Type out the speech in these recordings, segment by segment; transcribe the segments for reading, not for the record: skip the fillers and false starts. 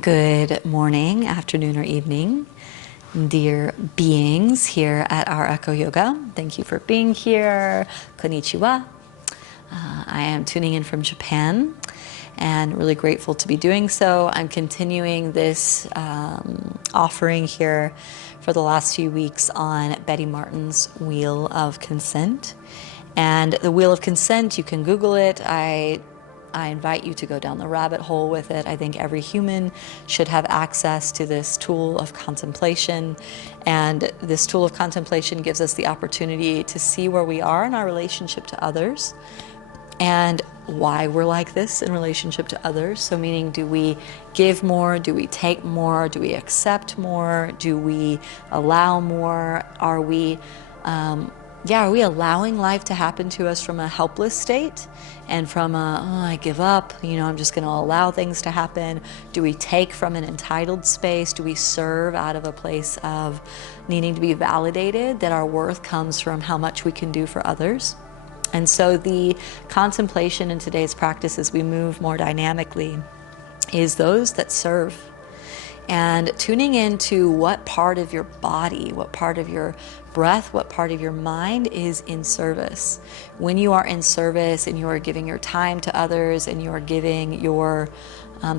Good morning, afternoon, or evening, dear beings here at our Echo Yoga. Thank you for being here. Konnichiwa. I am tuning in from Japan and really grateful to be doing so. I'm continuing this offering here for the last few weeks on Betty Martin's Wheel of Consent. And the Wheel of Consent, you can Google it. I invite you to go down the rabbit hole with it. I think every human should have access to this tool of contemplation. And this tool of contemplation gives us the opportunity to see where we are in our relationship to others and why we're like this in relationship to others. So meaning, do we give more? Do we take more? Do we accept more? Do we allow more? Are we allowing life to happen to us from a helpless state and from I give up, I'm just going to allow things to happen? Do we take from an entitled space? Do we serve out of a place of needing to be validated that our worth comes from how much we can do for others? And so the contemplation in today's practice, as we move more dynamically, is those that serve. And tuning into what part of your body, what part of your breath, what part of your mind is in service. When you are in service and you are giving your time to others and you are giving your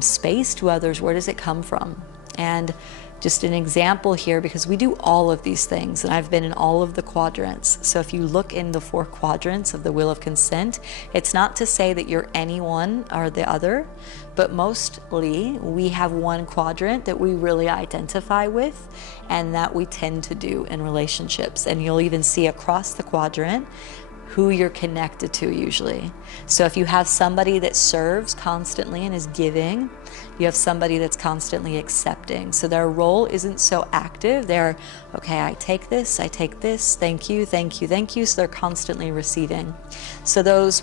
space to others, where does it come from? And just an example here, because we do all of these things, and I've been in all of the quadrants. So if you look in the 4 quadrants of the Wheel of Consent, it's not to say that you're any one or the other, but mostly we have one quadrant that we really identify with and that we tend to do in relationships. And you'll even see across the quadrant who you're connected to usually. So if you have somebody that serves constantly and is giving, you have somebody that's constantly accepting. So their role isn't so active. They're, okay, I take this, thank you, thank you, thank you. So they're constantly receiving. So those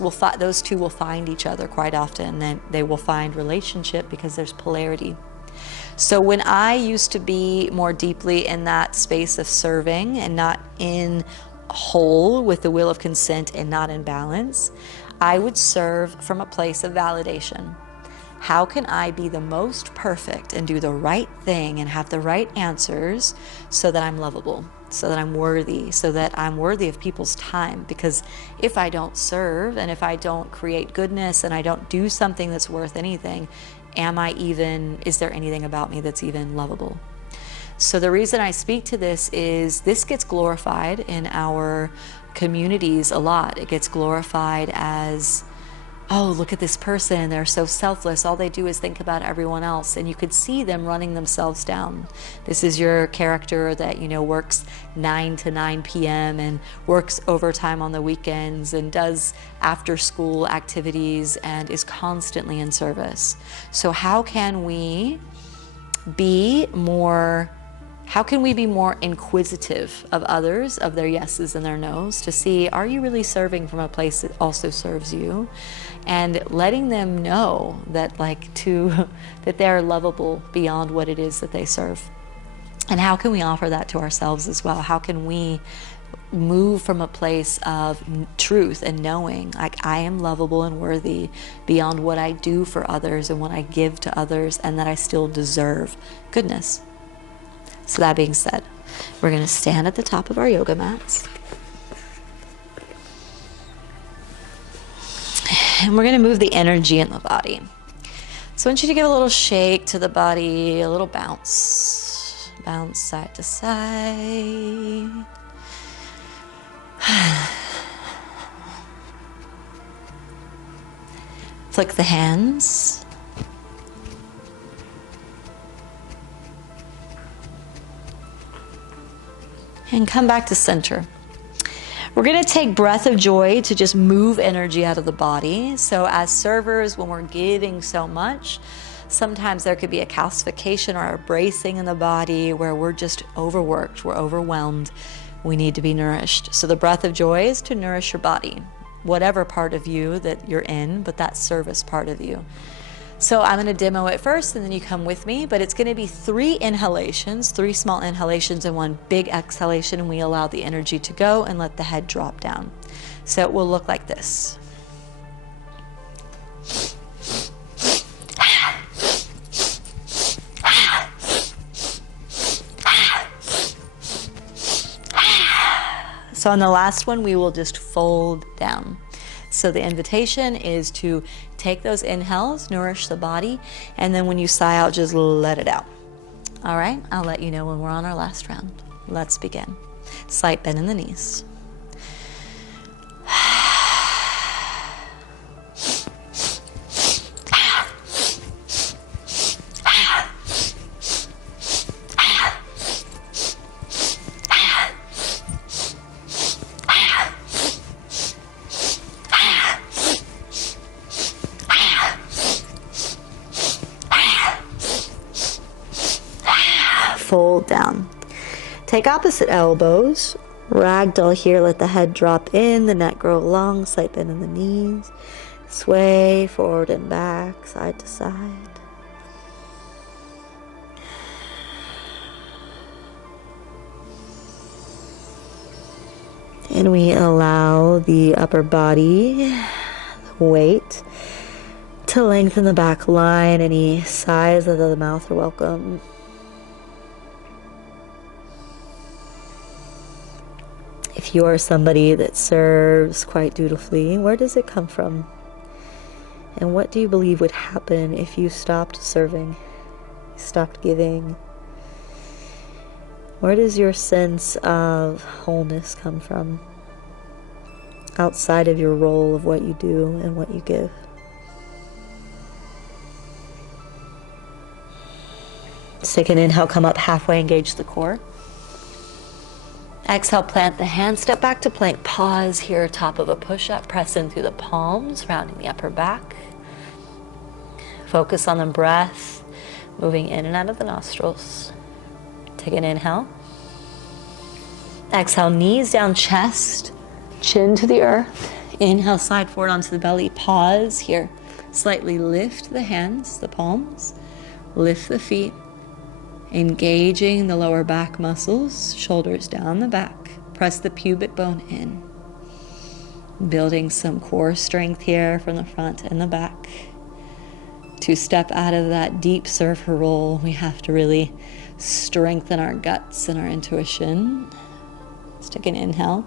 two will find each other quite often, and then they will find relationship because there's polarity. So when I used to be more deeply in that space of serving and not in whole with the Wheel of Consent and not in balance, I would serve from a place of validation. How can I be the most perfect and do the right thing and have the right answers so that I'm lovable, so that I'm worthy, so that I'm worthy of people's time? Because if I don't serve and if I don't create goodness and I don't do something that's worth anything, is there anything about me that's even lovable? So the reason I speak to this is this gets glorified in our communities a lot. It gets glorified as, oh, look at this person, they're so selfless, all they do is think about everyone else, and you could see them running themselves down. This is your character that works 9 to 9 p.m. and works overtime on the weekends and does after school activities and is constantly in service. So how can we be more inquisitive of others, of their yeses and their nos, to see, are you really serving from a place that also serves you? And letting them know that that they're lovable beyond what it is that they serve. And how can we offer that to ourselves as well? How can we move from a place of truth and knowing, like, I am lovable and worthy beyond what I do for others and what I give to others, and that I still deserve goodness? So that being said, we're going to stand at the top of our yoga mats. And we're going to move the energy in the body. So I want you to give a little shake to the body, a little bounce. Bounce side to side. Flick the hands. And come back to center. We're going to take breath of joy to just move energy out of the body. So as servers, when we're giving so much, sometimes there could be a calcification or a bracing in the body where we're just overworked, we're overwhelmed, we need to be nourished. So the breath of joy is to nourish your body, whatever part of you that you're in, but that service part of you. So I'm going to demo it first, and then you come with me, but it's going to be 3 inhalations, 3 small inhalations and 1 big exhalation, and we allow the energy to go and let the head drop down. So it will look like this. So on the last one, we will just fold down. So the invitation is to take those inhales, nourish the body, and then when you sigh out, just let it out. All right, I'll let you know when we're on our last round. Let's begin. Slight bend in the knees. Fold down. Take opposite elbows. Ragdoll here. Let the head drop in, the neck grow long, slight bend in the knees. Sway forward and back, side to side. And we allow the upper body, the weight, to lengthen the back line. Any sighs of the mouth are welcome. If you are somebody that serves quite dutifully, where does it come from? And what do you believe would happen if you stopped serving, stopped giving? Where does your sense of wholeness come from? Outside of your role of what you do and what you give. Let's take an inhale, come up halfway, engage the core. Exhale, plant the hands, step back to plank. Pause here, top of a push-up. Press in through the palms, rounding the upper back. Focus on the breath, moving in and out of the nostrils. Take an inhale. Exhale, knees down, chest, chin to the earth. Inhale, slide forward onto the belly. Pause here. Slightly lift the hands, the palms. Lift the feet. Engaging the lower back muscles, shoulders down the back. Press the pubic bone in. Building some core strength here from the front and the back. To step out of that deep server role, we have to really strengthen our guts and our intuition. Let's take an inhale.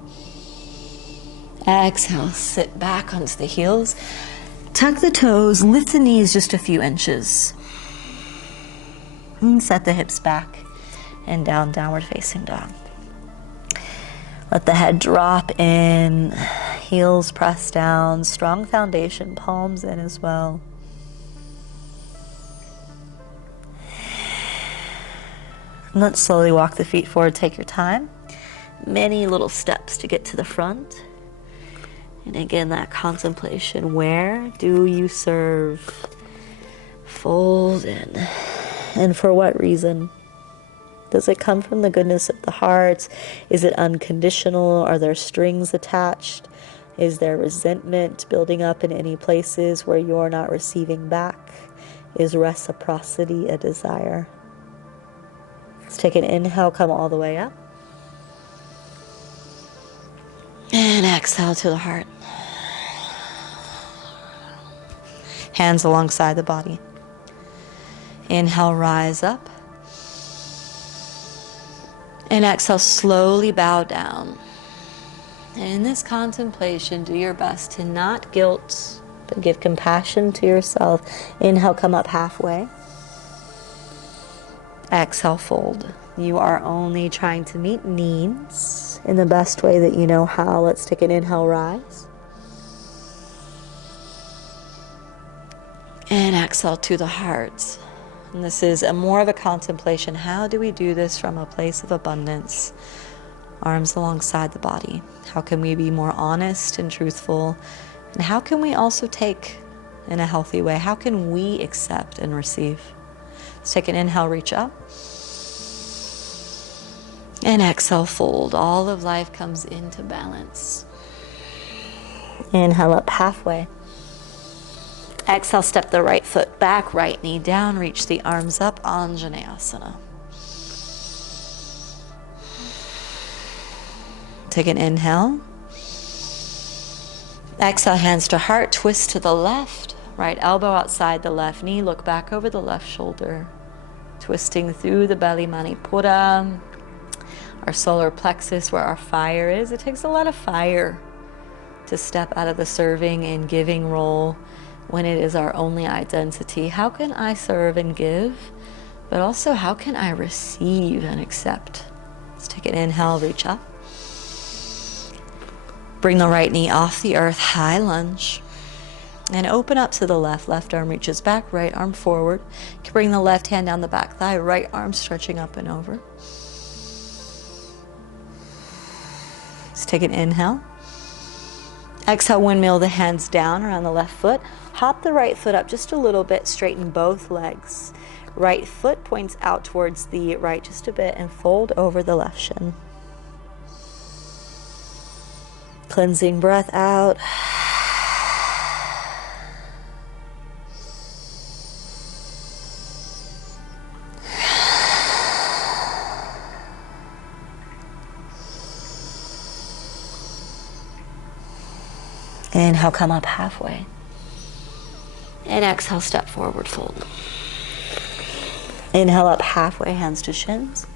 Exhale, sit back onto the heels. Tuck the toes, lift the knees just a few inches. And set the hips back and down, downward facing dog. Let the head drop in, heels press down, strong foundation, palms in as well. And let's slowly walk the feet forward, take your time. Many little steps to get to the front. And again, that contemplation, where do you serve? Fold in. And for what reason? Does it come from the goodness of the heart? Is it unconditional? Are there strings attached? Is there resentment building up in any places where you're not receiving back? Is reciprocity a desire? Let's take an inhale, come all the way up. And exhale to the heart. Hands alongside the body. Inhale, rise up. And exhale, slowly bow down. And in this contemplation, do your best to not guilt, but give compassion to yourself. Inhale, come up halfway. Exhale, fold. You are only trying to meet needs in the best way that you know how. Let's take an inhale, rise. And exhale to the heart. And this is more of a contemplation. How do we do this from a place of abundance? Arms alongside the body. How can we be more honest and truthful? And how can we also take in a healthy way? How can we accept and receive? Let's take an inhale, reach up. And exhale, fold. All of life comes into balance. Inhale up halfway. Exhale, step the right foot back, right knee down, reach the arms up, Anjaneyasana. Take an inhale. Exhale, hands to heart, twist to the left, right elbow outside the left knee, look back over the left shoulder. Twisting through the belly, Manipura. our solar plexus, where our fire is. It takes a lot of fire to step out of the serving and giving role when it is our only identity. How can I serve and give? But also, how can I receive and accept? Let's take an inhale, reach up. Bring the right knee off the earth, high lunge. And open up to the left. Left arm reaches back, right arm forward. You can bring the left hand down the back thigh, right arm stretching up and over. Let's take an inhale. Exhale, windmill the hands down around the left foot. Hop the right foot up just a little bit, straighten both legs. Right foot points out towards the right just a bit and fold over the left shin. Cleansing breath out. Inhale, come up halfway. And exhale, step forward, fold. Inhale up halfway, hands to shins.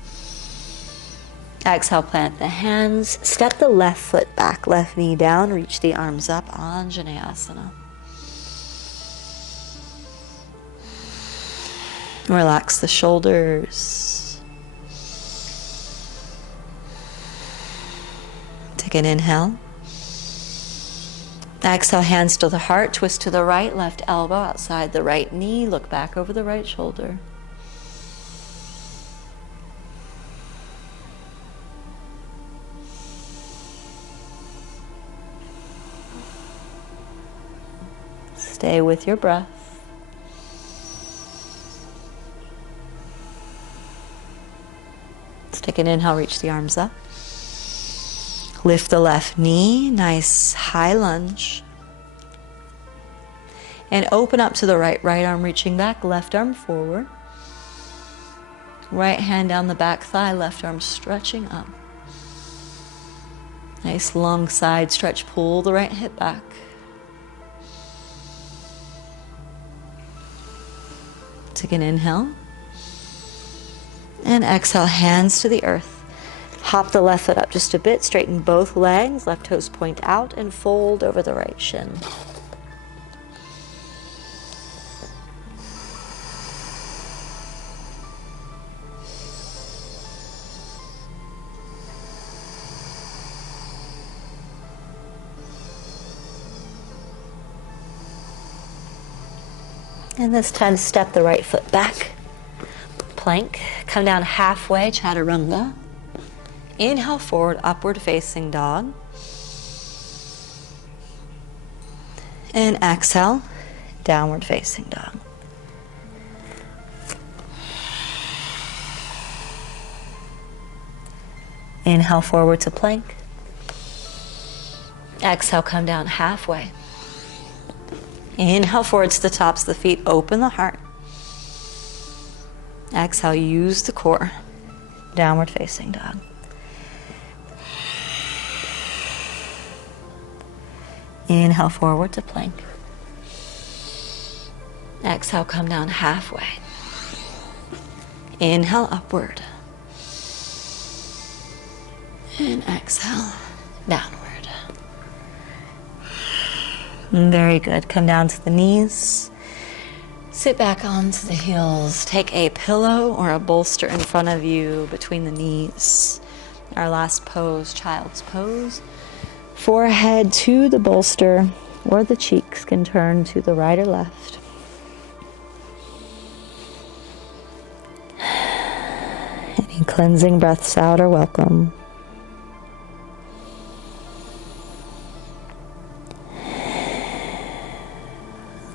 Exhale, plant the hands. Step the left foot back, left knee down, reach the arms up, Anjaneyasana. Relax the shoulders. Take an inhale. Exhale, hands to the heart, twist to the right, left elbow outside the right knee, look back over the right shoulder. Stay with your breath. Let's take an inhale, reach the arms up. Lift the left knee, nice high lunge. And open up to the right, right arm reaching back, left arm forward. Right hand down the back thigh, left arm stretching up. Nice long side stretch, pull the right hip back. Take an inhale. And exhale, hands to the earth. Hop the left foot up just a bit, straighten both legs, left toes point out, and fold over the right shin. And this time, step the right foot back. Plank, come down halfway, chaturanga. Inhale forward, upward facing dog. And exhale, downward facing dog. Inhale forward to plank. Exhale, come down halfway. Inhale forward to the tops of the feet, open the heart. Exhale, use the core, downward facing dog. Inhale forward to plank. Exhale, come down halfway. Inhale upward. And exhale downward. Very good. Come down to the knees. Sit back onto the heels. Take a pillow or a bolster in front of you between the knees. Our last pose, child's pose. Forehead to the bolster, or the cheeks can turn to the right or left. Any cleansing breaths out are welcome.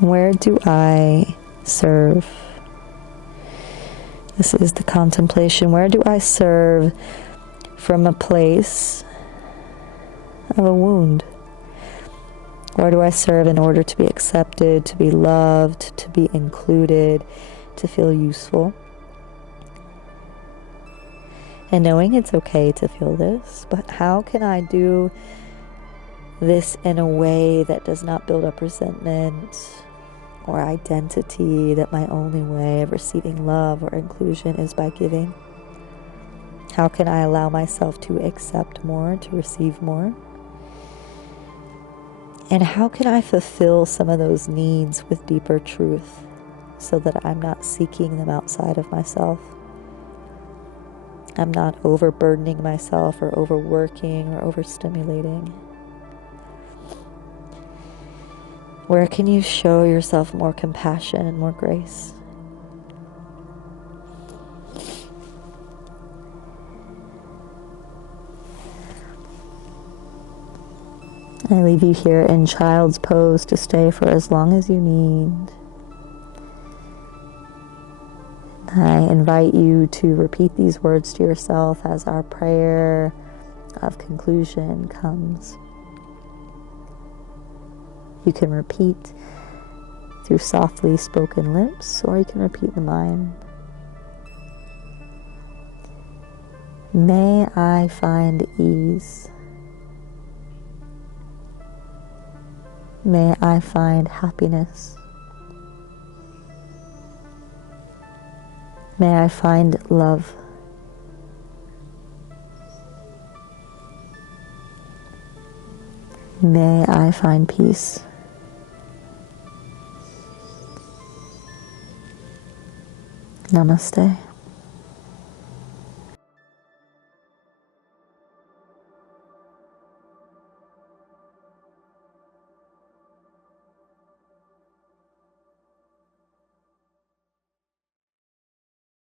Where do I serve? This is the contemplation. Where do I serve from a place of a wound? Where do I serve in order to be accepted, to be loved, to be included, to feel useful? And knowing it's okay to feel this, but how can I do this in a way that does not build up resentment or identity, that my only way of receiving love or inclusion is by giving? How can I allow myself to accept more, to receive more? And how can I fulfill some of those needs with deeper truth so that I'm not seeking them outside of myself? I'm not overburdening myself or overworking or overstimulating. Where can you show yourself more compassion and more grace? I leave you here in child's pose to stay for as long as you need. I invite you to repeat these words to yourself as our prayer of conclusion comes. You can repeat through softly spoken lips, or you can repeat the mind. May I find ease. May I find happiness. May I find love. May I find peace. Namaste.